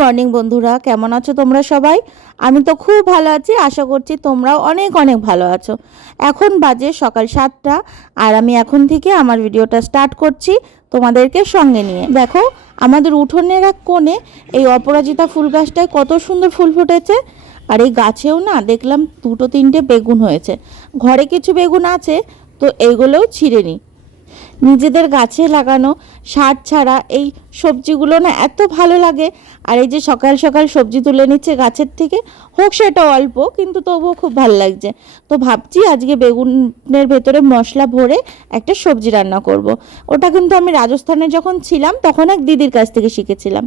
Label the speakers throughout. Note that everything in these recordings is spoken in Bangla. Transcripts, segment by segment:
Speaker 1: মর্নিং বন্ধুরা, কেমন আছো তোমরা সবাই? আমি তো খুব ভালো আছি, আশা করছি তোমরাও অনেক অনেক ভালো আছো। এখন বাজে সকাল সাতটা, আর আমি এখন থেকে আমার ভিডিওটা স্টার্ট করছি তোমাদেরকে সঙ্গে নিয়ে। দেখো, আমাদের উঠোনের এক কোণে এই অপরাজিতা ফুল গাছটায় কত সুন্দর ফুল ফুটেছে, আর এই গাছেও না দেখলাম দুটো তিনটে বেগুন হয়েছে। ঘরে কিছু বেগুন আছে, তো এইগুলোও ছিঁড়ে নিই। নিজেদের গাছে লাগানো সার ছাড়া এই সবজিগুলো না এত ভালো লাগে। আর এই যে সকাল সকাল সবজি তুলে নিচ্ছে গাছের থেকে, হোক সেটা অল্প, কিন্তু তবুও খুব ভালো লাগছে। তো ভাবছি আজকে বেগুনের ভেতরে মশলা ভরে একটা সবজি রান্না করব। ওটা কিন্তু আমি রাজস্থানে যখন ছিলাম, তখন এক দিদির কাছ থেকে শিখেছিলাম।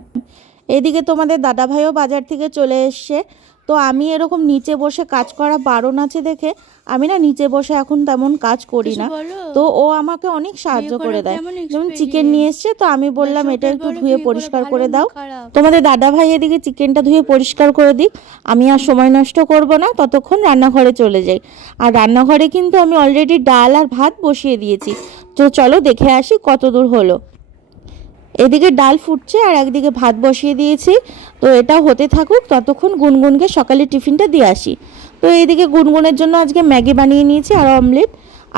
Speaker 1: এদিকে তোমাদের দাদা ভাইও বাজার থেকে চলে এসছে। তো আমি এরকম নিচে বসে কাজ করা বারণ আছে দেখে আমি না নিচে বসে এখন তেমন কাজ করি না। তো ও আমাকে অনেক সাহায্য করে দেয়। যেমন চিকেন নিয়ে এসছে তো আমি বললাম এটা একটু ধুয়ে পরিষ্কার করে দাও। তোমাদের দাদা ভাই এদিকে চিকেনটা ধুয়ে পরিষ্কার করে দিক। আমি আর সময় নষ্ট করব না ততক্ষণ রান্নাঘরে চলে যাই। আর রান্নাঘরে কিন্তু আমি অলরেডি ডাল আর ভাত বসিয়ে দিয়েছি। তো চলো দেখে আসি কত দূর হলো। এদিকে ডাল ফুটছে আর একদিকে ভাত বসিয়ে দিয়েছি। তো এটা হতে থাকুক, ততক্ষণ গুনগুনকে সকালে টিফিনটা দিয়ে আসি। তো এইদিকে গুনগুনের জন্য আজকে ম্যাগি বানিয়ে নিয়েছি আর অমলেট।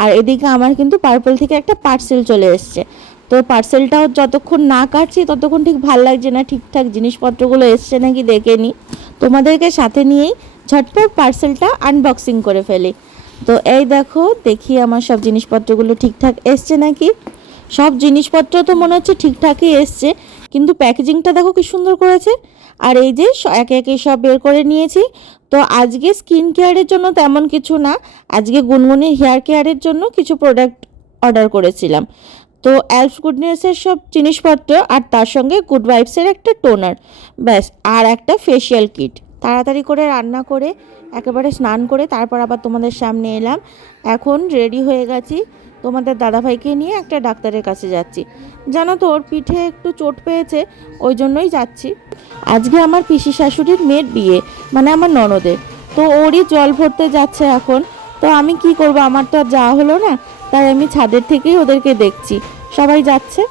Speaker 1: আর এদিকে আমার কিন্তু পার্পল থেকে একটা পার্সেল চলে এসছে। তো পার্সেলটাও যতক্ষণ না কাটছি, ততক্ষণ ঠিক ভালো লাগছে না, ঠিকঠাক জিনিসপত্রগুলো এসছে নাকি দেখে নিই। তোমাদেরকে সাথে নিয়েই ঝটপট পার্সেলটা আনবক্সিং করে ফেলি। তো এই দেখো, দেখি আমার সব জিনিসপত্রগুলো ঠিকঠাক এসছে নাকি? সব জিনিসপত্র তো মনে হচ্ছে ঠিকঠাকই এসছে, কিন্তু প্যাকেজিংটা দেখো কি সুন্দর করেছে। আর এই যে একে একে সব বের করে নিয়েছি। তো আজকে স্কিন কেয়ারের জন্য তেমন কিছু না, আজকে গুনগুনের হেয়ার কেয়ারের জন্য কিছু প্রোডাক্ট অর্ডার করেছিলাম। তো অ্যালফ গুডনেসের সব জিনিসপত্র আর তার সঙ্গে গুড ভাইবসের একটা টোনার ব্যাস, আর একটা ফেশিয়াল কিট তাড়াতাড়ি করে রান্না করে, একেবারে স্নান করে তারপর আবার তোমাদের সামনে এলাম। এখন রেডি হয়ে গেছি। তোমাদের দাদাভাইকে নিয়ে একটা ডাক্তারের কাছে যাচ্ছি। জানো তো, ওর পিঠে একটু চোট পেয়েছে, ওই জন্যই যাচ্ছি। আজকে আমার পিসি শাশুড়ির মেয়ের বিয়ে মানে আমার ননদের। তো ওরই জল ভরতে যাচ্ছে এখন। তো আমি কি করব? আমার তো আর যাওয়া হলো না। তাই আমি ছাদের থেকেই ওদেরকে দেখছি। সবাই যাচ্ছে?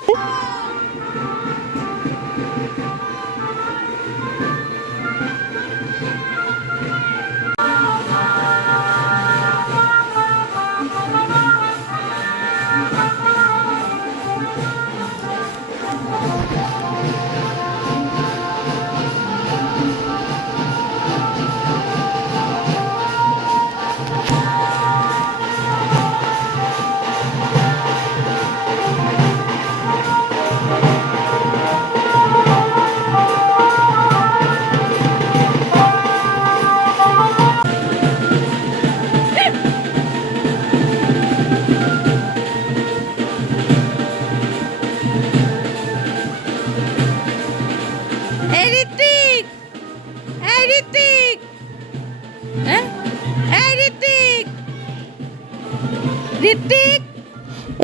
Speaker 2: ঋত্বিক।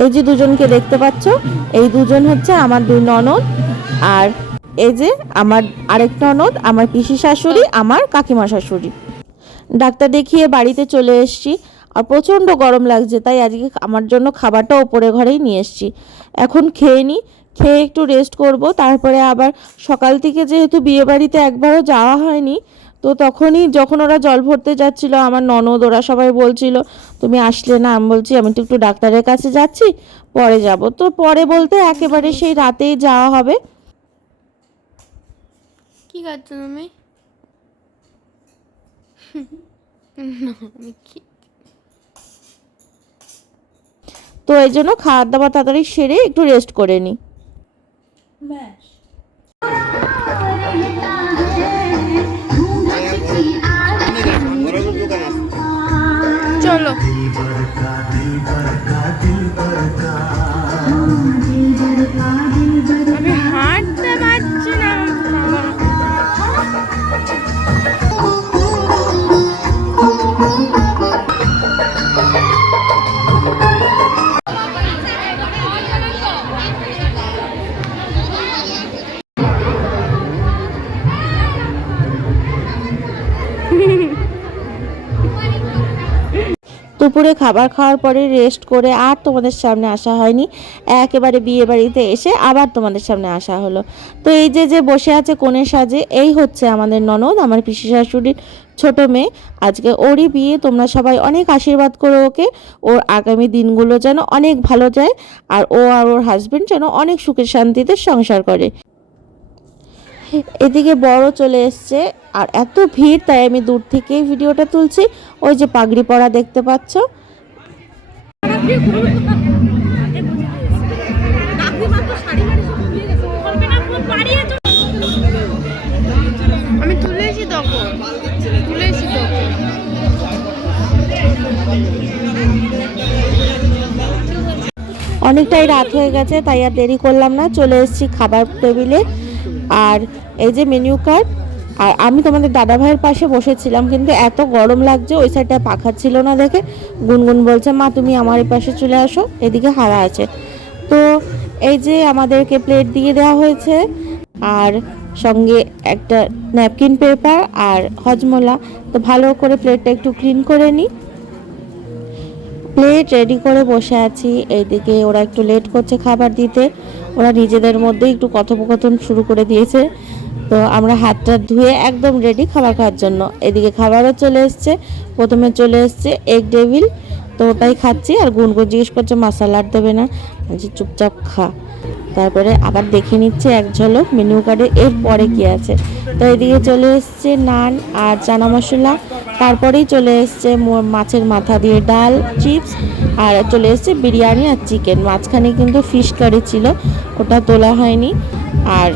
Speaker 2: এই
Speaker 1: যে দুজনকে দেখতে পাচ্ছ, এই দুজন হচ্ছে আমার দুই ননদ আর এই যে আমার আরেক ননদ, আমার পিসি শাশুড়ি, আমার কাকিমা শাশুড়ি। ডাক্তার দেখিয়ে বাড়িতে চলে এসেছি আর প্রচণ্ড গরম লাগছে, তাই আজকে আমার জন্য খাবারটা ওপরে ঘরেই নিয়ে এসেছি। এখন খেয়ে নিই খেয়ে একটু রেস্ট করব, তারপরে আবার সকাল থেকে যেহেতু বিয়ে বাড়িতে একবারও যাওয়া হয়নি তো তখনই যখন ওরা জল ভরতে যাচ্ছিল আমার ননদ ওরা সবাই বলছিল তুমি আসলে না? আমি বলছি আমি তো একটু ডাক্তারের কাছে যাচ্ছি পরে যাব। তো পরে বলতে একেবারে সেই রাতেই যাওয়া হবে।
Speaker 2: কি খাচ্ছ তুমি? না আমি কি?
Speaker 1: তো এই জন্য খাওয়ার দাওয়া তাড়াতাড়ি সেরে একটু রেস্ট করে নিই
Speaker 2: চলো।
Speaker 1: দুপুরে খাবার খাওয়ার পরে রেস্ট করে আর তোমাদের সামনে আসা হয়নি। একেবারে বিয়ে বাড়িতে এসে আবার তোমাদের সামনে আসা হলো। তো এই যে যে বসে আছে কোণে সাজে, এই হচ্ছে আমাদের ননদ, আমার পিসি শাশুড়ির ছোট মেয়ে। আজকে ওরই বিয়ে, তোমরা সবাই অনেক আশীর্বাদ করো ওকে। ওর আগামী দিনগুলো যেন অনেক ভালো যায়, আর ও আর ওর হাজবেন্ড যেন অনেক সুখে শান্তিতে সংসার করে। এদিকে বড় চলে এসছে আর এত ভিড় তাই আমি দূর থেকেই ভিডিওটা তুলছি। ওই যে পাগড়ি পরা দেখতে পাচ্ছ।
Speaker 2: আমি তুলেছি তখন তুলেছি তখন
Speaker 1: অনেকটাই রাত হয়ে গেছে তাই আর দেরি করলাম না। চলে এসেছি খাবার টেবিলে। আর এই যে মেনু কার্ড আর আমি তোমাদের দাদা ভাইয়ের পাশে বসেছিলাম, কিন্তু এত গরম লাগছে, ওই সাইডটা পাখা ছিল না দেখে গুনগুন বলছে, মা, তুমি আমার এই পাশে চলে আসো, এদিকে হাওয়া আছে। তো এই যে আমাদেরকে প্লেট দিয়ে দেওয়া হয়েছে, আর সঙ্গে একটা ন্যাপকিন পেপার আর হজমোলা। তো ভালো করে প্লেটটা একটু ক্লিন করে নিই। প্লেট রেডি করে বসে আছি। এইদিকে ওরা একটু লেট করছে খাবার দিতে। ওরা নিজেদের মধ্যে একটু কথোপকথন শুরু করে দিয়েছে। তো আমরা হাতটা ধুয়ে একদম রেডি খাবার খাওয়ার জন্য। এদিকে খাবারও চলে এসছে। প্রথমে চলে এসছে এগ ডেভিল তো ওটাই খাচ্ছি। আর গুনগুন জিজ্ঞেস করছে মশালা আর দেবে না? চুপচাপ খা। তারপরে আবার দেখে নিচ্ছে এক ঝলক মেনু কার্ডে এর পরে কি আছে। তো এদিকে চলে এসছে নান আর চানা মশলা, তারপরেই চলে এসছে মাছের মাথা দিয়ে ডাল, চিপস, আর চলে এসছে বিরিয়ানি আর চিকেন। মাঝখানে কিন্তু ফিশ কারি ছিল, ওটা তোলা হয়নি। আর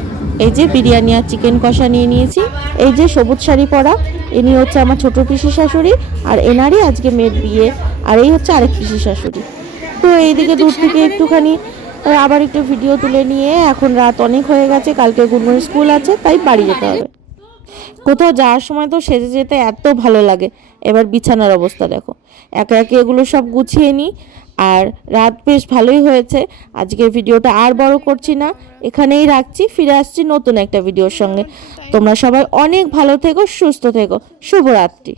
Speaker 1: এই যে বিরিয়ানি আর চিকেন কষা নিয়ে নিয়েছি। এই যে সবুজ শাড়ি পরা, ইনি হচ্ছে আমার ছোট পিসি শাশুড়ি, আর এনারই আজকে মেয়ের বিয়ে, আর এই হচ্ছে আরেক পিসি শাশুড়ি। তো এইদিকে দূর থেকে একটুখানি আবার একটু ভিডিও তুলে নিয়ে এখন রাত অনেক হয়ে গেছে, কালকে গুনগুন স্কুল আছে, তাই বাড়ি যেতে হবে। কোথাও যাওয়ার সময় তো সেজে যেতে এত ভালো লাগে। এবার বিছানার অবস্থা দেখো। একে একে এগুলো সব গুছিয়ে নিই আর রাত বেশ ভালোই হয়েছে। আজকের ভিডিওটা আর বড় করছি না। এখানেই রাখছি, ফিরে আসছি নতুন একটা ভিডিওর সঙ্গে। তোমরা সবাই অনেক ভালো থেকো, সুস্থ থেকো। শুভরাত্রি।